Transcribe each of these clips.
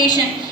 Patient.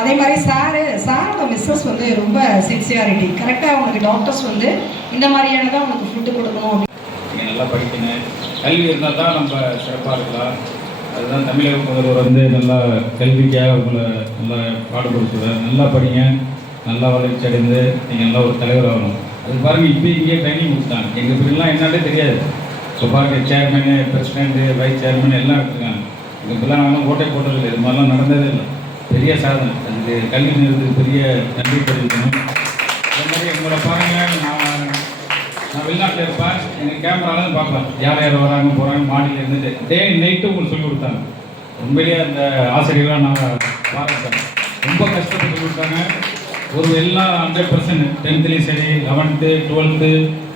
அதே மாதிரி sir சாரோட மிஸ்ஸஸ் வந்து ரொம்ப சின்சியாரிட்டி கரெக்டாக அவங்களுக்கு டாக்டர்ஸ் வந்து இந்த மாதிரியானதான் அவங்களுக்கு ஃபுட்டு கொடுக்கணும் அப்படின்னு. நீங்கள் நல்லா படிக்கணும். கல்வி இருந்தால் தான் நம்ம சிறப்பாக இருக்கலாம். அதுதான் தமிழக முதல்வர் வந்து நல்லா கல்விக்காக உங்களை நல்லா பாடுபடுத்துவார் நல்லா படிங்க. நல்லா வளர்ச்சி அடைந்து நீங்கள் நல்லா ஒரு தலைவர் ஆகணும். அது பாருங்க இப்போ இங்கேயே ட்ரைனிங் கொடுத்தாங்க. எங்கள் பிள்ளைலாம் என்னன்னே தெரியாது. இப்போ பாருங்க சேர்மனு பிரசிடென்ட்டு வைஸ் சேர்மன் எல்லாம் எடுத்துருக்காங்க. எங்கள் இப்படிலாம் நாங்கள் ஓட்டை போட்டதில்லை. இது மாதிரிலாம் நடந்ததே இல்லை. பெரிய சாதனை. அதுக்கு கல்வி நிறுவனத்துக்கு பெரிய நன்றி தெரிவிக்கணும். அதே மாதிரி எங்களோட பாருங்க நான் நான் வெளிநாட்டில் இருப்பேன். எங்கள் கேமராலாம் பார்ப்பேன். யார் யார் வராங்க போகிறாங்க மாடியில் இருந்துட்டு. டே நைட்டு உங்களுக்கு சொல்லி கொடுத்தாங்க. உண்மையிலேயே அந்த ஆசிரியர்களாக நான் பாராட்டேன் ரொம்ப கஷ்டப்பட்டு கொடுத்தாங்க. ஒரு எல்லாம் ஹண்ட்ரட் பர்சன்ட் டென்த்லேயும் சரி லெவன்த்து டுவெல்த்து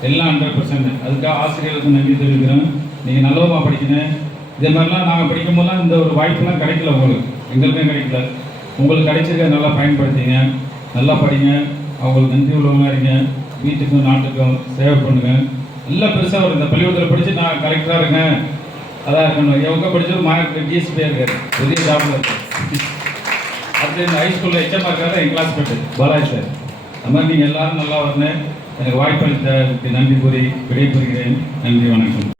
எல்லாம் ஹண்ட்ரட் பர்சன்ட் அதுக்காக ஆசிரியர்களுக்கு நன்றி தெரிவிக்கிறேன். நீங்கள் நல்லவமாக படிக்கணும். இதே மாதிரிலாம் நாங்கள் படிக்கும் போதெல்லாம் இந்த ஒரு வாய்ப்புலாம் கிடைக்கல உங்களுக்கு. எங்களுக்கும் கிடைக்கல. உங்களுக்கு கிடைச்சிருக்க நல்லா பயன்படுத்திங்க நல்லா படிங்க அவங்களுக்கு நன்றி உள்ளவங்க இருங்க வீட்டுக்கும் நாட்டுக்கும் சேவை பண்ணுங்க. நல்லா பெருசாக வரும் இந்த பள்ளிக்கூடத்தில் படித்து நான் கரெக்டாக இருக்கேன். அதான் இருக்கணும். எவங்க படித்தது மார்க் டிஎஸ்பியாக இருக்காரு. பெரிய ஜாபில் இருக்கார். அடுத்து இந்த ஹைஸ்கூலில் ஹெச்எம்ஆர் இருக்காரு என் கிளாஸ் பேட்டு பாலாஜி சார். அது மாதிரி நீங்கள் எல்லாரும் நல்லா வரணும். எனக்கு வாய்ப்பளித்த நன்றி கூறி விடைபெறுகிறேன். நன்றி வணக்கம்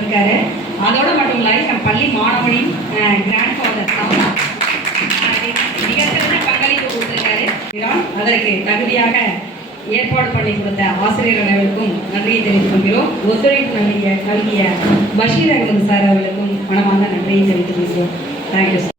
இருக்காரு அதோட நம் பள்ளி மாணவனின் கிராண்ட் ஃபாதர் மிகச்சிறந்த பங்களிப்பு கொடுத்திருக்காரு. அதற்கு தகுதியாக ஏற்பாடு பண்ணி கொடுத்த ஆசிரியர் அனைவருக்கும் நன்றியை தெரிவித்துக் கொள்கிறோம். ஒத்துழைப்பு நல்கிய நல்கிய பஷீர் அகமது சார் அவர்களுக்கும் மனமார்ந்த நன்றியை தெரிவித்துக் கொள்கிறோம். தேங்க்யூ சார்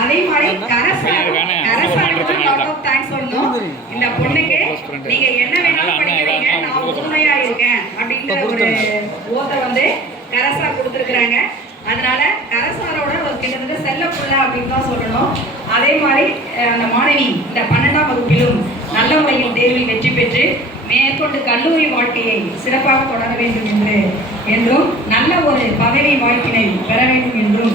அதே மாதிரி. இந்த. பொண்ணுக்கு நீங்க என்ன வேணாலும் படிக்க வைங்க நான் உறுதுணையா இருக்கேன் அப்படிங்கிற ஒரு ஓத்தை வந்து கரசா கொடுத்துருக்குறாங்க. அதனால கரசாரோட ஒரு கிட்டத்தட்ட செல்ல புள்ள அப்படின்னு தான் சொல்லணும். அதே மாதிரி அஹ், அந்த மாணவி இந்த பன்னெண்டாம் வகுப்பிலும் நல்ல முறையில் தேர்வில் வெற்றி பெற்று மேற்கொண்டு கல்லூரி வாழ்க்கையை சிறப்பாக தொடர வேண்டும் என்று என்றும் நல்ல ஒரு பதவி வாய்ப்பினை பெற வேண்டும் என்றும்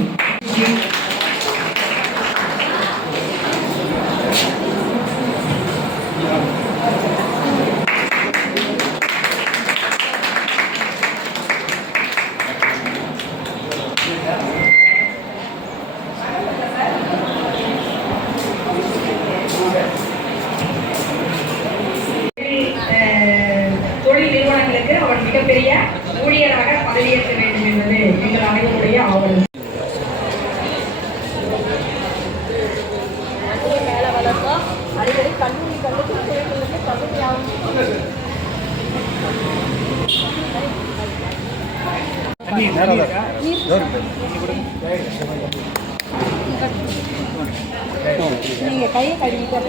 நீங்க கையை கழுவிட்டு